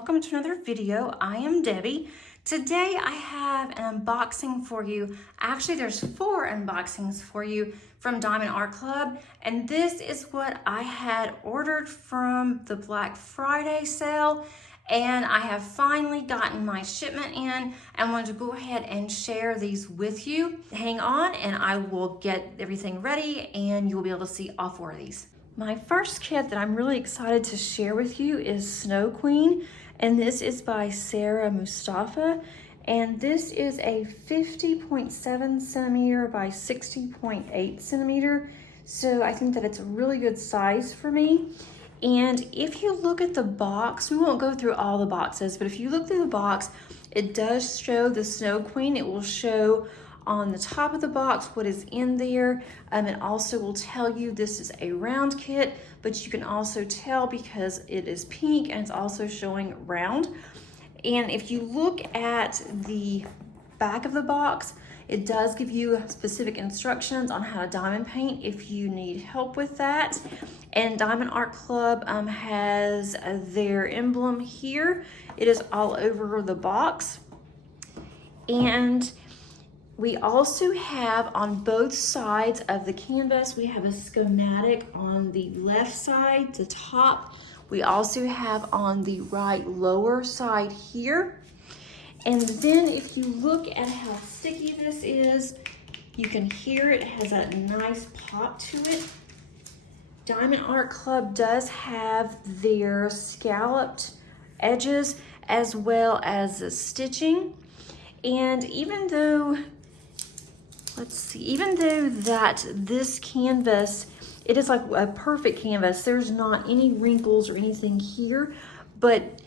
welcome to another video. I am Debbie. Today I have an unboxing for you. Actually, there's 4 unboxings for you from Diamond Art Club, and this is what I had ordered from the Black Friday sale, and I have finally gotten my shipment in and wanted to go ahead and share these with you. Hang on and I will get everything ready and you'll be able to see all 4 of these. My first kit that I'm really excited to share with you is Snow Queen, and this is by Sarah Mustafa, and this is a 50.7 centimeter by 60.8 centimeter, so I think that it's a really good size for me. And if you look at the box, we won't go through all the boxes, but if you look through the box, it does show the Snow Queen. It will show on the top of the box what is in there. It also will tell you this is a round kit, but you can also tell because it is pink and it's also showing round. And if you look at the back of the box, it does give you specific instructions on how to diamond paint if you need help with that. And Diamond Art Club has their emblem here. It is all over the box. And we also have on both sides of the canvas, we have a schematic on the left side, the top. We also have on the right lower side here. And then if you look at how sticky this is, you can hear it has a nice pop to it. Diamond Art Club does have their scalloped edges as well as the stitching. And even though that this canvas, it is like a perfect canvas, there's not any wrinkles or anything here, but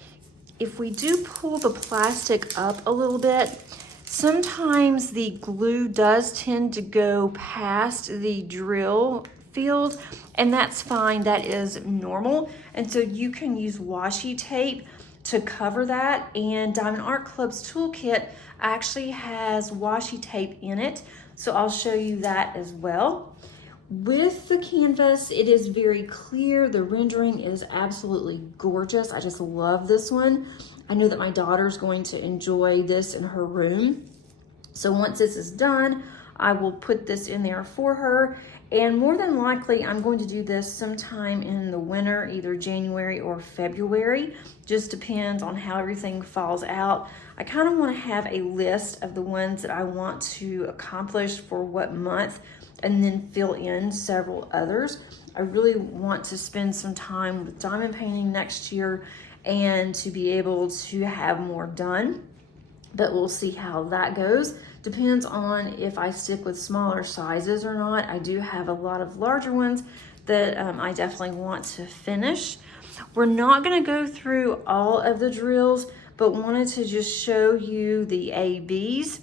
if we do pull the plastic up a little bit, sometimes the glue does tend to go past the drill field, and that's fine, that is normal. And so you can use washi tape to cover that, and Diamond Art Club's toolkit actually has washi tape in it, so I'll show you that as well. With the canvas, it is very clear. The rendering is absolutely gorgeous. I just love this one. I know that my daughter's going to enjoy this in her room. So once this is done, I will put this in there for her. And more than likely, I'm going to do this sometime in the winter, either January or February. Just depends on how everything falls out. I kind of want to have a list of the ones that I want to accomplish for what month, and then fill in several others. I really want to spend some time with diamond painting next year and to be able to have more done, but we'll see how that goes. Depends on if I stick with smaller sizes or not. I do have a lot of larger ones that I definitely want to finish. We're not gonna go through all of the drills, but wanted to just show you the ABs.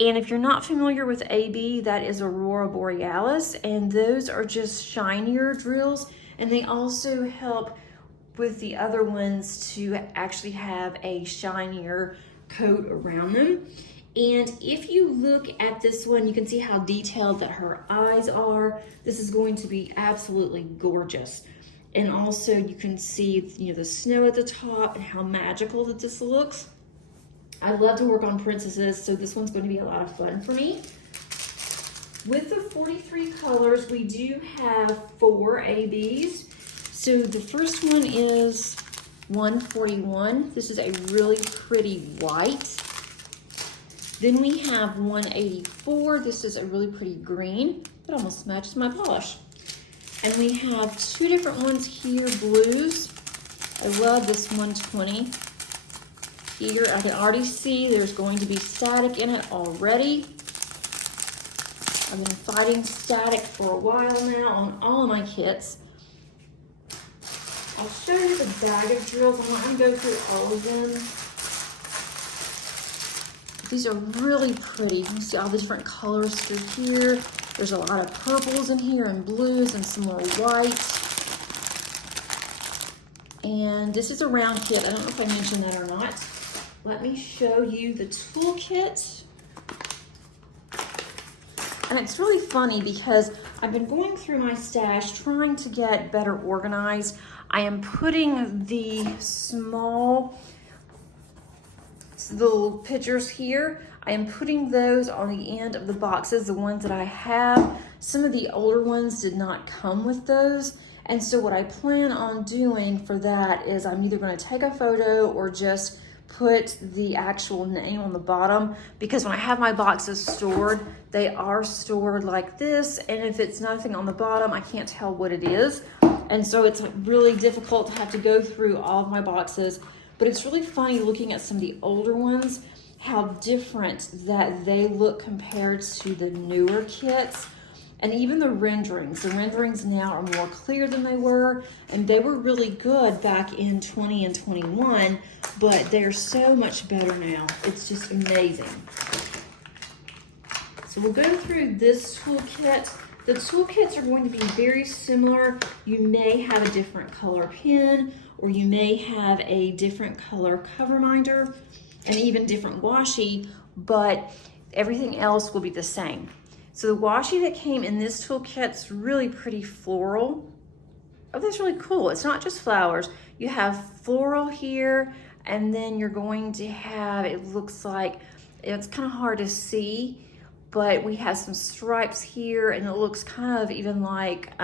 And if you're not familiar with AB, that is Aurora Borealis, and those are just shinier drills, and they also help with the other ones to actually have a shinier coat around them. And if you look at this one, you can see how detailed that her eyes are. This is going to be absolutely gorgeous. And also you can see, you know, the snow at the top and how magical that this looks. I love to work on princesses, so this one's going to be a lot of fun for me. With the 43 colors, we do have 4 ABs. So the first one is 141. This is a really pretty white. Then we have 184. This is a really pretty green. It almost matches my polish. And we have 2 different ones here, blues. I love this 120. Here, I can already see there's going to be static in it already. I've been fighting static for a while now on all of my kits. I'll show you the bag of drills. I'm not going to go through all of them. These are really pretty. You can see all the different colors through here. There's a lot of purples in here and blues and some more whites. And this is a round kit. I don't know if I mentioned that or not. Let me show you the toolkit. And it's really funny because I've been going through my stash trying to get better organized. I am putting the small the little pictures here. I am putting those on the end of the boxes, the ones that I have. Some of the older ones did not come with those. And so what I plan on doing for that is I'm either going to take a photo or just put the actual name on the bottom, because when I have my boxes stored, they are stored like this, and if it's nothing on the bottom, I can't tell what it is. And so it's really difficult to have to go through all of my boxes. But it's really funny looking at some of the older ones, how different that they look compared to the newer kits. And even the renderings now are more clear than they were, and they were really good back in 20 and 21, but they're so much better now. It's just amazing. So we'll go through this toolkit. The toolkits are going to be very similar. You may have a different color pen, or you may have a different color cover minder, and even different washi, but everything else will be the same. So the washi that came in this toolkit's really pretty floral. Oh, that's really cool. It's not just flowers. You have floral here, and then you're going to have, it looks like, it's kind of hard to see, but we have some stripes here, and it looks kind of even like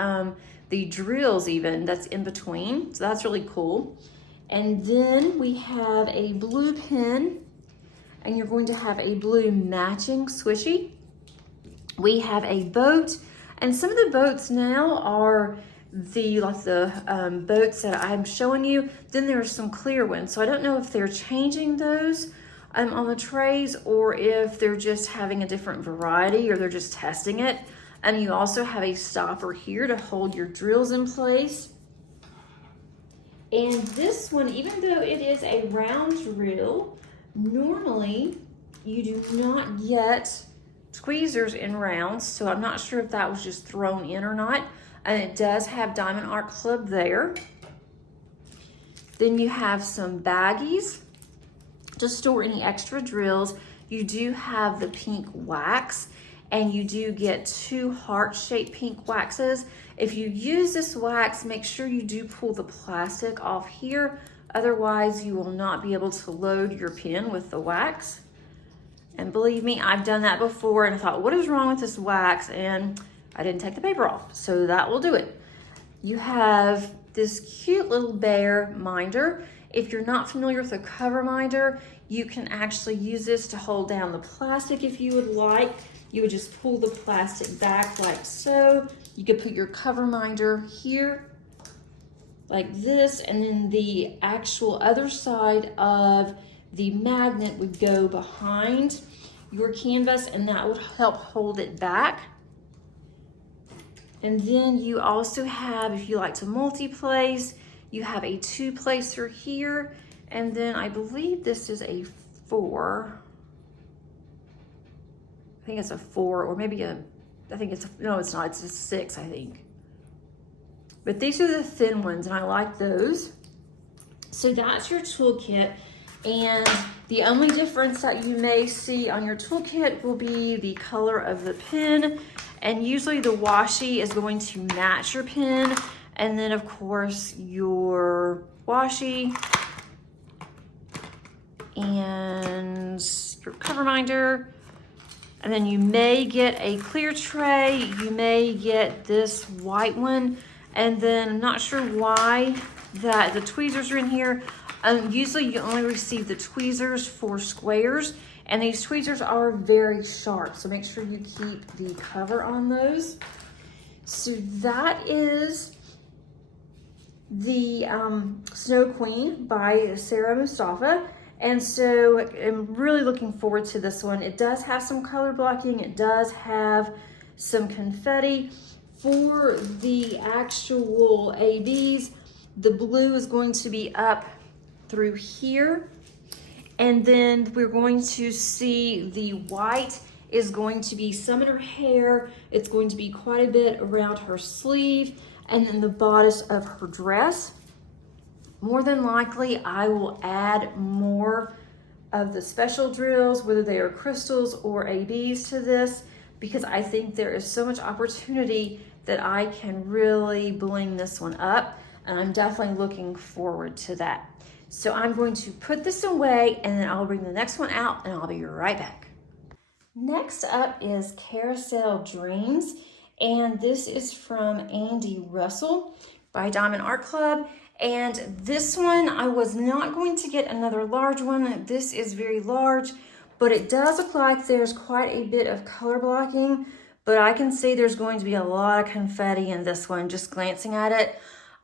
the drills even that's in between. So that's really cool. And then we have a blue pen, and you're going to have a blue matching squishy. We have a boat, and some of the boats now are the boats that I'm showing you. Then there are some clear ones, so I don't know if they're changing those on the trays, or if they're just having a different variety, or they're just testing it. And you also have a stopper here to hold your drills in place. And this one, even though it is a round drill, normally you do not get tweezers in rounds, so I'm not sure if that was just thrown in or not. And it does have Diamond Art Club there. Then you have some baggies to store any extra drills. You do have the pink wax, and you do get 2 heart-shaped pink waxes. If you use this wax, make sure you do pull the plastic off here. Otherwise, you will not be able to load your pen with the wax. And believe me, I've done that before, and I thought, what is wrong with this wax? And I didn't take the paper off, so that will do it. You have this cute little bear minder. If you're not familiar with a cover minder, you can actually use this to hold down the plastic if you would like. You would just pull the plastic back like so. You could put your cover minder here like this, and then the actual other side of the magnet would go behind your canvas, and that would help hold it back. And then you also have, if you like to multi-place, you have a 2-placer here, and then I believe this is a 4. I think it's a 4, or maybe I think it's, no, it's not, it's a 6, I think. But these are the thin ones, and I like those. So that's your toolkit. And the only difference that you may see on your toolkit will be the color of the pen. And usually the washi is going to match your pen. And then of course your washi and your cover minder. And then you may get a clear tray. You may get this white one. And then I'm not sure why that the tweezers are in here. Usually you only receive the tweezers for squares, and these tweezers are very sharp, so make sure you keep the cover on those. So that is the Snow Queen by Sarah Mustafa, and so I'm really looking forward to this one. It does have some color blocking, it does have some confetti. For the actual ABs, the blue is going to be up through here, and then we're going to see the white is going to be some in her hair. It's going to be quite a bit around her sleeve, and then the bodice of her dress. More than likely, I will add more of the special drills, whether they are crystals or ABs, to this, because I think there is so much opportunity that I can really bling this one up, and I'm definitely looking forward to that. So I'm going to put this away and then I'll bring the next one out and I'll be right back. Next up is Carousel Dreams, and this is from Andy Russell by Diamond Art Club. And this one, I was not going to get another large one. This is very large, but it does look like there's quite a bit of color blocking, but I can see there's going to be a lot of confetti in this one, just glancing at it.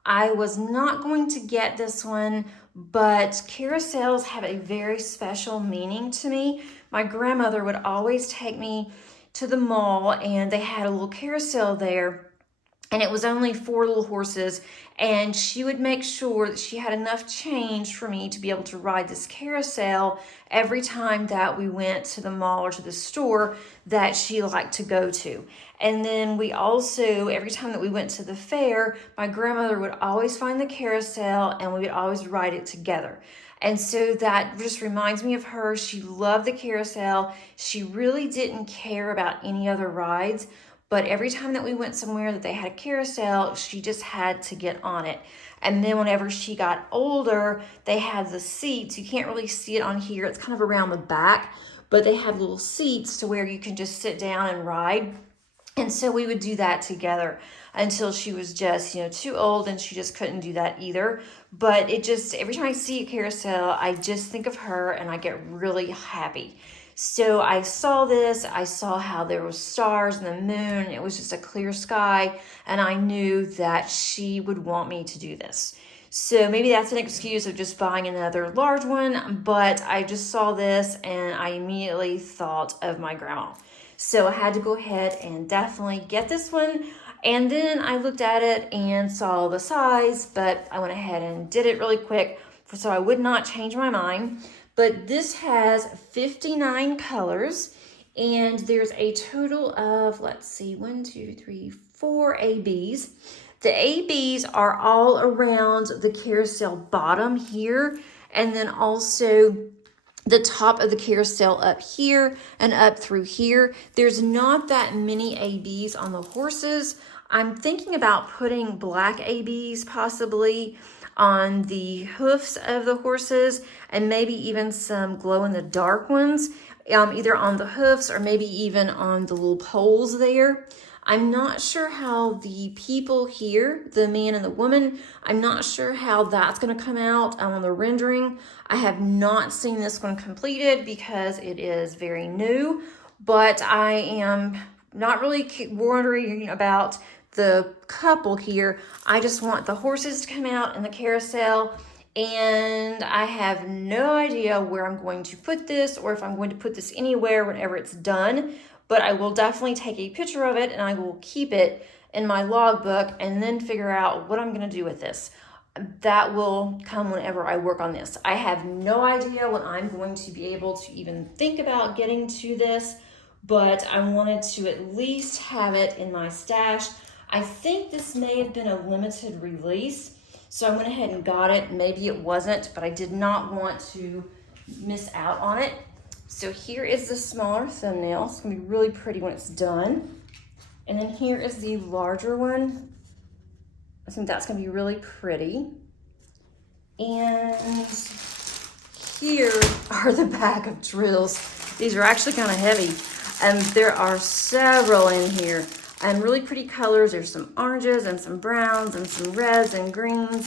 I was not going to get this one, but carousels have a very special meaning to me. My grandmother would always take me to the mall and they had a little carousel there, and it was only 4 little horses, and she would make sure that she had enough change for me to be able to ride this carousel every time that we went to the mall or to the store that she liked to go to. And then we also, every time that we went to the fair, my grandmother would always find the carousel and we would always ride it together. And so that just reminds me of her. She loved the carousel. She really didn't care about any other rides, but every time that we went somewhere that they had a carousel, she just had to get on it. And then whenever she got older, they had the seats. You can't really see it on here. It's kind of around the back, but they have little seats to where you can just sit down and ride. And so we would do that together until she was just, too old and she just couldn't do that either. But it just, every time I see a carousel, I just think of her and I get really happy. So I saw this, I saw how there was stars and the moon. It was just a clear sky, and I knew that she would want me to do this. So maybe that's an excuse of just buying another large one, but I just saw this and I immediately thought of my grandma. So I had to go ahead and definitely get this one. And then I looked at it and saw the size, but I went ahead and did it really quick so I would not change my mind. But this has 59 colors, and there's a total of, let's see, 1, 2, 3, 4 ABs. The ABs are all around the carousel bottom here, and then also the top of the carousel up here and up through here. There's not that many ABs on the horses. I'm thinking about putting black ABs possibly on the hoofs of the horses, and maybe even some glow-in-the-dark ones, either on the hoofs or maybe even on the little poles there. I'm not sure how the people here, the man and the woman, I'm not sure how that's going to come out on the rendering. I have not seen this one completed because it is very new, but I am not really wondering about the couple here. I just want the horses to come out in the carousel, and I have no idea where I'm going to put this or if I'm going to put this anywhere whenever it's done, but I will definitely take a picture of it and I will keep it in my logbook and then figure out what I'm going to do with this. That will come whenever I work on this. I have no idea when I'm going to be able to even think about getting to this, but I wanted to at least have it in my stash. I think this may have been a limited release, so I went ahead and got it. Maybe it wasn't, but I did not want to miss out on it. So here is the smaller thumbnail. It's gonna be really pretty when it's done. And then here is the larger one. I think that's gonna be really pretty. And here are the bag of drills. These are actually kind of heavy, and there are several in here. And really pretty colors. There's some oranges and some browns and some reds and greens.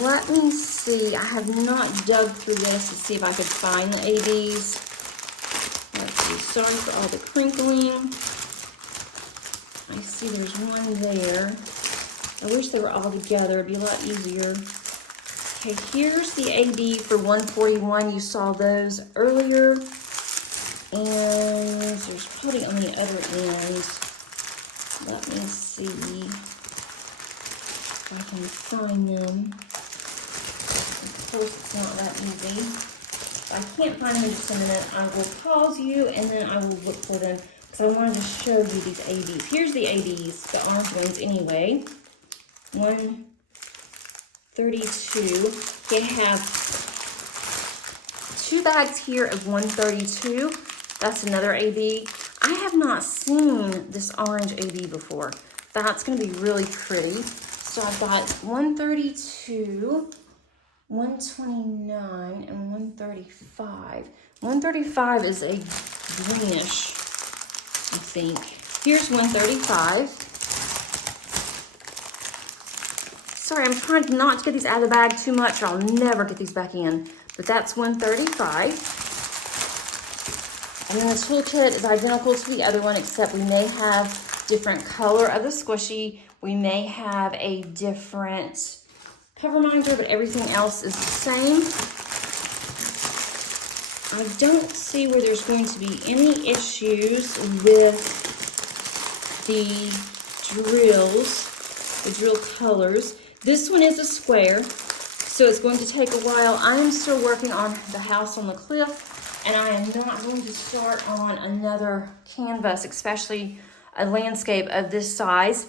Let me see. I have not dug through this to see if I could find the ABs. Let's see. Sorry for all the crinkling. I see there's one there. I wish they were all together. It'd be a lot easier. Okay, here's the AB for 141. You saw those earlier. And there's probably on the other end. Let me see if I can find them. Of course, it's not that easy. If I can't find them in just a minute, I will pause you and then I will look for them because I wanted to show you these ABs. Here's the ABs, the orange ones anyway. 132. They have 2 bags here of 132. That's another AB. I have not seen this orange AB before. That's going to be really pretty. So I've got 132, 129 and 135. 135 is a greenish, I think. Here's 135. Sorry, I'm trying not to get these out of the bag too much or I'll never get these back in. But that's 135. And then the toolkit is identical to the other one, except we may have different color of the squishy. We may have a different cover minder, but everything else is the same. I don't see where there's going to be any issues with the drill colors. This one is a square, so it's going to take a while. I am still working on the house on the cliff, and I am not going to start on another canvas, especially a landscape of this size,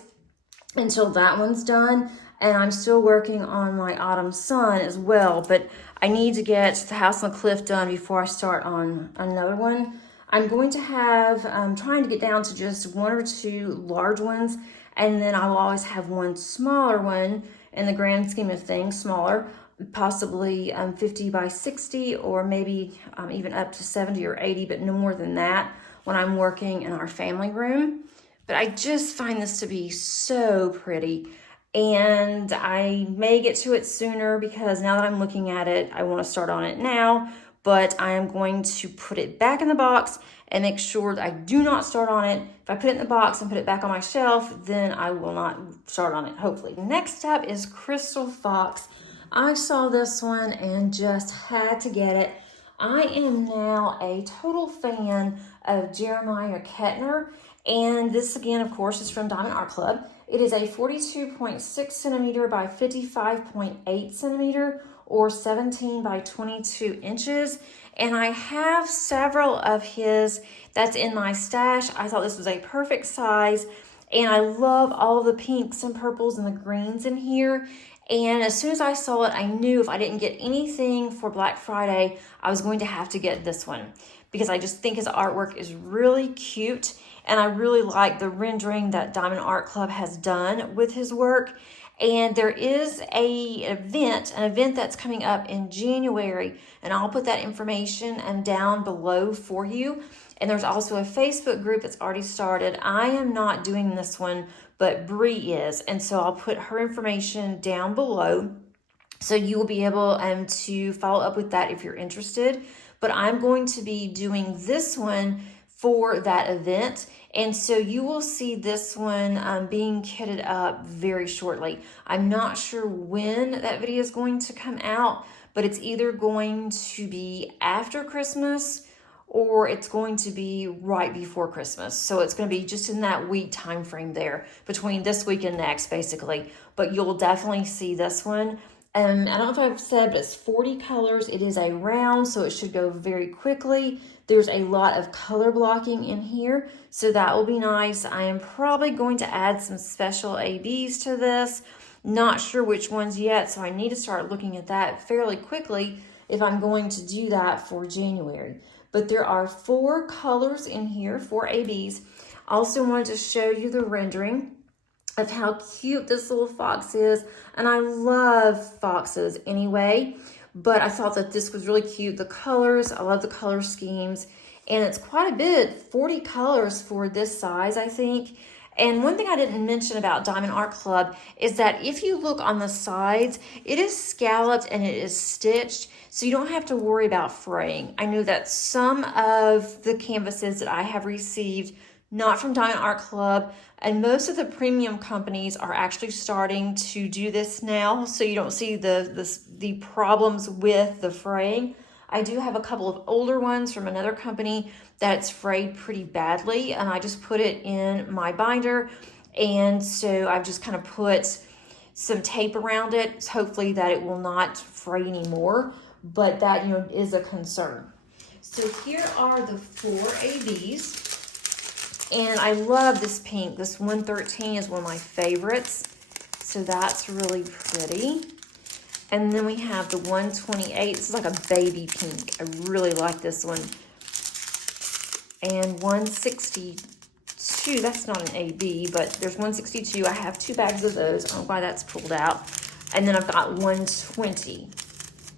until that one's done. And I'm still working on my autumn sun as well, but I need to get the house on the cliff done before I start on another one. I'm going to have, I'm trying to get down to just 1 or 2 large ones, and then I will always have one smaller one in the grand scheme of things, smaller, possibly 50 by 60, or maybe even up to 70 or 80, but no more than that when I'm working in our family room. But I just find this to be so pretty, and I may get to it sooner because now that I'm looking at it, I want to start on it now, but I am going to put it back in the box and make sure that I do not start on it. If I put it in the box and put it back on my shelf, then I will not start on it, hopefully. Next up is Crystal Fox. I saw this one and just had to get it. I am now a total fan of Jeremiah Ketner, and this again, of course, is from Diamond Art Club. It is a 42.6 centimeter by 55.8 centimeter, or 17 by 22 inches. And I have several of his that's in my stash. I thought this was a perfect size, and I love all of the pinks and purples and the greens in here. And as soon as I saw it, I knew if I didn't get anything for Black Friday, I was going to have to get this one, because I just think his artwork is really cute, and I really like the rendering that Diamond Art Club has done with his work. And there is an event that's coming up in January, and I'll put that information down below for you. And there's also a Facebook group that's already started. I am not doing this one, but Bree is, and so I'll put her information down below, so you will be able to follow up with that if you're interested. But I'm going to be doing this one for that event, and so you will see this one being kitted up very shortly. I'm not sure when that video is going to come out, but it's either going to be after Christmas or it's going to be right before Christmas. So it's going to be just in that week time frame there between this week and next, basically. But you'll definitely see this one. I don't know if I've said, but it's 40 colors. It is a round, so it should go very quickly. There's a lot of color blocking in here, so that will be nice. I am probably going to add some special ABs to this. Not sure which ones yet, so I need to start looking at that fairly quickly if I'm going to do that for January. But there are 4 colors in here, 4 ABs. Also wanted to show you the rendering of how cute this little fox is. And I love foxes anyway, but I thought that this was really cute. The colors, I love the color schemes. And it's quite a bit, 40 colors for this size, I think. And one thing I didn't mention about Diamond Art Club is that if you look on the sides, it is scalloped and it is stitched, so you don't have to worry about fraying. I know that some of the canvases that I have received, not from Diamond Art Club, and most of the premium companies are actually starting to do this now, so you don't see the problems with the fraying. I do have a couple of older ones from another company that's frayed pretty badly, and I just put it in my binder, and so I've just kind of put some tape around it, hopefully that it will not fray anymore, but that, you know, is a concern. So here are the 4 ABs, and I love this pink. This 113 is one of my favorites, so that's really pretty. And then we have the 128. This is like a baby pink. I really like this one. And 162. That's not an AB, but there's 162. I have 2 bags of those. I don't know why that's pulled out. And then I've got 120.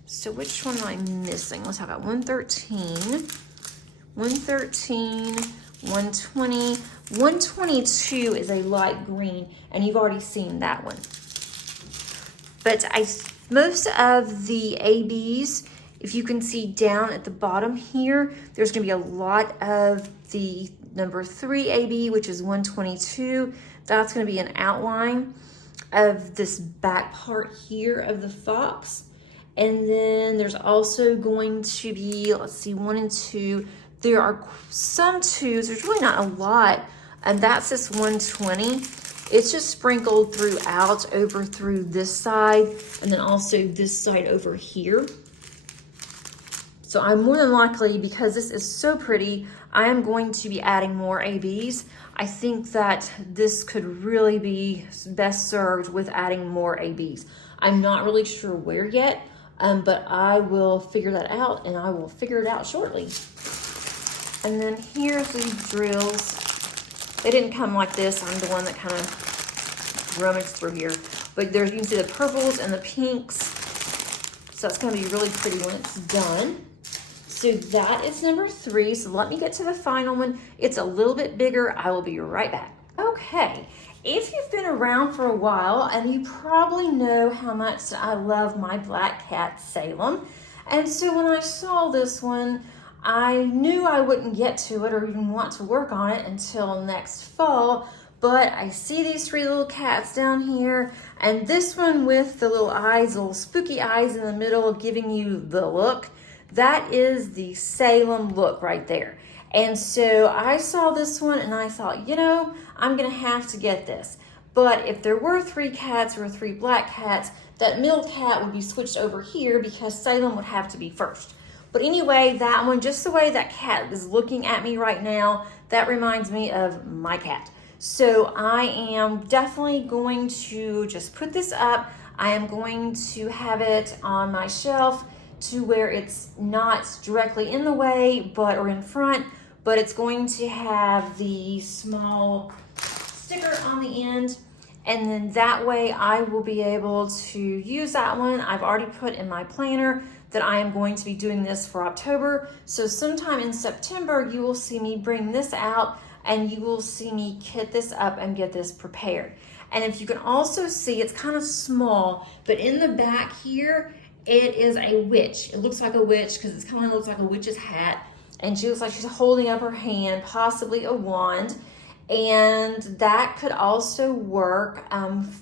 So which one am I missing? Let's talk about 113, 113, 120, 122 is a light green, and you've already seen that one. But most of the ABs, if you can see down at the bottom here, there's gonna be a lot of the number 3 AB, which is 122. That's gonna be an outline of this back part here of the fox. And then there's also going to be, let's see, 1 and 2. There are some 2s, there's really not a lot, and that's this 120. It's just sprinkled throughout over through this side, and then also this side over here. So I'm more than likely, because this is so pretty, I am going to be adding more ABs. I think that this could really be best served with adding more ABs. I'm not really sure where yet, but I will figure that out, and I will figure it out shortly. And then here's these drills. They didn't come like this. I'm the one that kind of rummaged through here. But there you can see the purples and the pinks. So that's going to be really pretty when it's done. So that is number 3. So let me get to the final one. It's a little bit bigger. I will be right back. Okay. If you've been around for a while, and you probably know how much I love my black cat Salem. And so when I saw this one, I knew I wouldn't get to it or even want to work on it until next fall. But I see these 3 little cats down here, and this one with the little eyes, little spooky eyes in the middle, giving you the look. That is the Salem look right there. And so I saw this one and I thought, you know, I'm gonna have to get this. But if there were 3 cats or 3 black cats, that middle cat would be switched over here because Salem would have to be first. But anyway, that one, just the way that cat is looking at me right now, that reminds me of my cat. So I am definitely going to just put this up. I am going to have it on my shelf to where it's not directly in the way, or in front, but it's going to have the small sticker on the end. And then that way I will be able to use that one. I've already put in my planner that I am going to be doing this for October. So sometime in September, you will see me bring this out, and you will see me kit this up and get this prepared. And if you can also see, it's kind of small, but in the back here, it is a witch. It looks like a witch because it kind of looks like a witch's hat. And she looks like she's holding up her hand, possibly a wand. And that could also work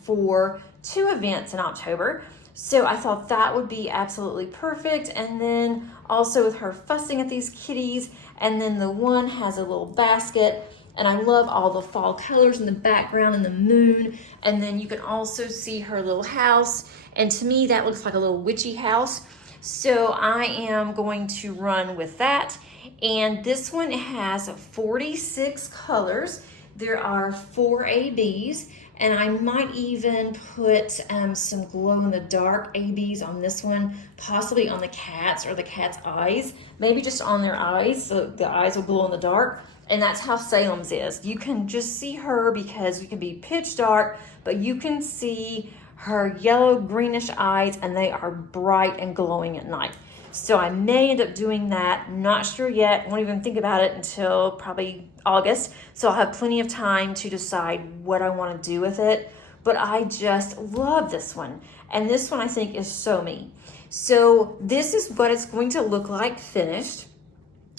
for 2 events in October. So I thought that would be absolutely perfect. And then also with her fussing at these kitties, and then the one has a little basket, and I love all the fall colors in the background and the moon. And then you can also see her little house. And to me, that looks like a little witchy house. So I am going to run with that. And this one has 46 colors. There are 4 ABs. And I might even put some glow-in-the-dark ABs on this one, possibly on the cats or the cat's eyes, maybe just on their eyes, so the eyes will glow in the dark. And that's how Salem's is. You can just see her because we can be pitch dark, but you can see her yellow greenish eyes, and they are bright and glowing at night. So I may end up doing that. Not sure yet. Won't even think about it until probably August. So I'll have plenty of time to decide what I want to do with it. But I just love this one. And this one I think is so me. So this is what it's going to look like finished.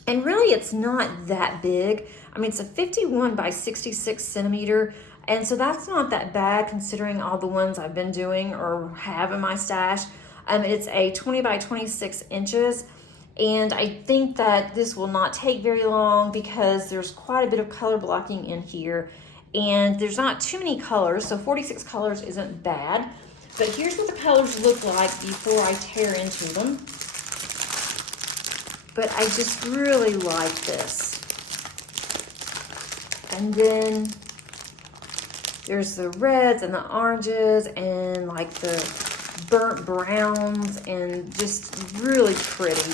And really it's not that big. I mean, it's a 51 by 66 centimeter. And so that's not that bad considering all the ones I've been doing or have in my stash. It's a 20 by 26 inches. And I think that this will not take very long because there's quite a bit of color blocking in here. And there's not too many colors, so 46 colors isn't bad. But here's what the colors look like before I tear into them. But I just really like this. And then there's the reds and the oranges and like the burnt browns, and just really pretty.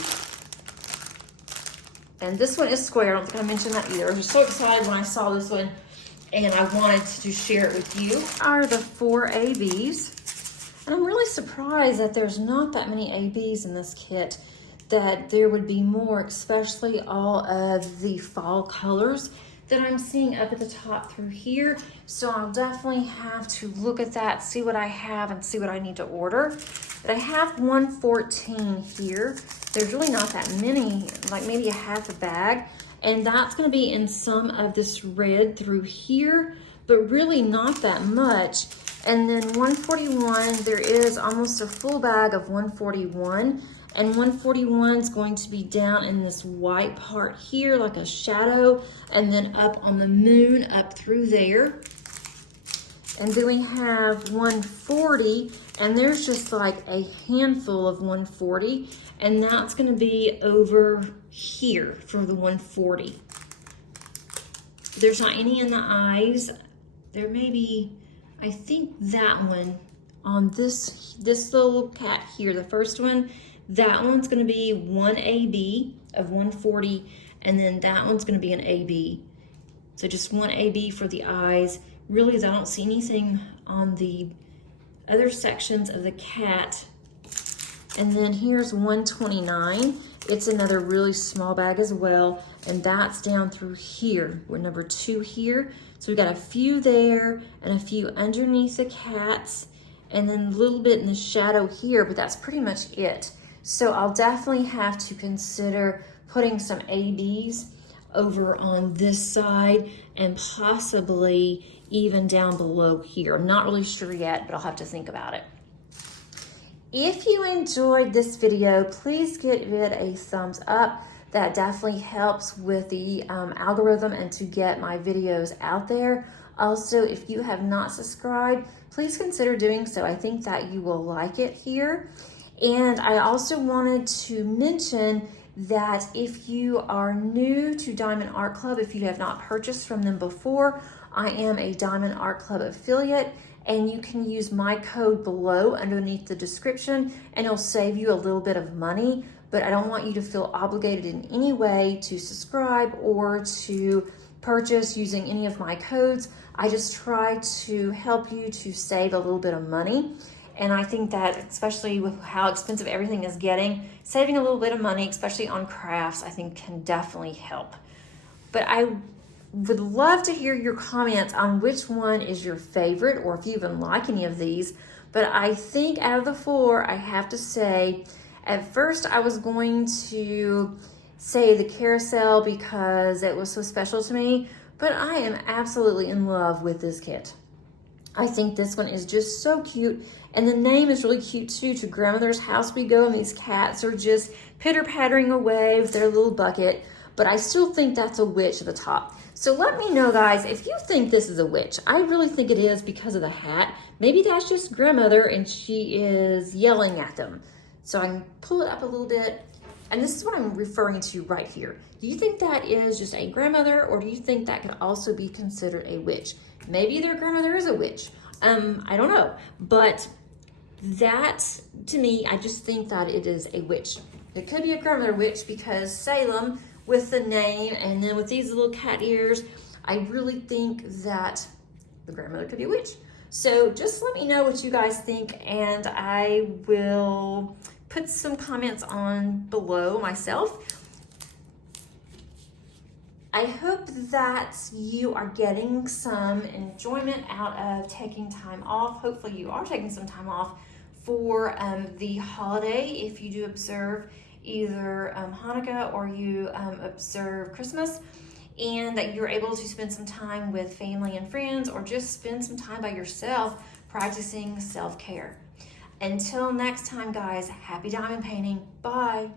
And this one is square. I don't think I mentioned that either. I was so excited when I saw this one, and I wanted to share it with you. Are the 4 ABs. And I'm really surprised that there's not that many ABs in this kit, that there would be more, especially all of the fall colors that I'm seeing up at the top through here. So I'll definitely have to look at that, see what I have and see what I need to order. But I have 114 here. There's really not that many, like maybe a half a bag. And that's gonna be in some of this red through here, but really not that much. And then 141, there is almost a full bag of 141. And 141 is going to be down in this white part here, like a shadow, and then up on the moon, up through there. And then we have 140, and there's just like a handful of 140, and that's gonna be over here for the 140. There's not any in the eyes. There may be, I think that one on this little cat here, the first one, that one's gonna be 1 AB of 140, and then that one's gonna be an AB. So just 1 AB for the eyes. Really, I don't see anything on the other sections of the cat. And then here's 129. It's another really small bag as well, and that's down through here. We're number 2 here. So we've got a few there and a few underneath the cats, and then a little bit in the shadow here, but that's pretty much it. So I'll definitely have to consider putting some ABs over on this side and possibly even down below here. I'm not really sure yet, but I'll have to think about it. If you enjoyed this video, please give it a thumbs up. That definitely helps with the algorithm and to get my videos out there. Also, if you have not subscribed, please consider doing so. I think that you will like it here. And I also wanted to mention that if you are new to Diamond Art Club, if you have not purchased from them before, I am a Diamond Art Club affiliate, and you can use my code below underneath the description, and it'll save you a little bit of money. But I don't want you to feel obligated in any way to subscribe or to purchase using any of my codes. I just try to help you to save a little bit of money. And I think that, especially with how expensive everything is getting, saving a little bit of money, especially on crafts, I think can definitely help. But I would love to hear your comments on which one is your favorite, or if you even like any of these. But I think out of the 4, I have to say, at first I was going to say the Carousel because it was so special to me, but I am absolutely in love with this kit. I think this one is just so cute, and the name is really cute too. To grandmother's house we go, and these cats are just pitter-pattering away with their little bucket, but I still think that's a witch at the top. So let me know, guys, if you think this is a witch. I really think it is because of the hat. Maybe that's just grandmother and she is yelling at them. So I can pull it up a little bit, and this is what I'm referring to right here. Do you think that is just a grandmother, or do you think that could also be considered a witch? Maybe their grandmother is a witch. I don't know, but that, to me, I just think that it is a witch. It could be a grandmother witch because Salem with the name, and then with these little cat ears, I really think that the grandmother could be a witch. So just let me know what you guys think, and I will put some comments on below myself. I hope that you are getting some enjoyment out of taking time off. Hopefully you are taking some time off for the holiday, if you do observe either Hanukkah or you observe Christmas, and that you're able to spend some time with family and friends, or just spend some time by yourself practicing self-care. Until next time, guys, happy diamond painting. Bye.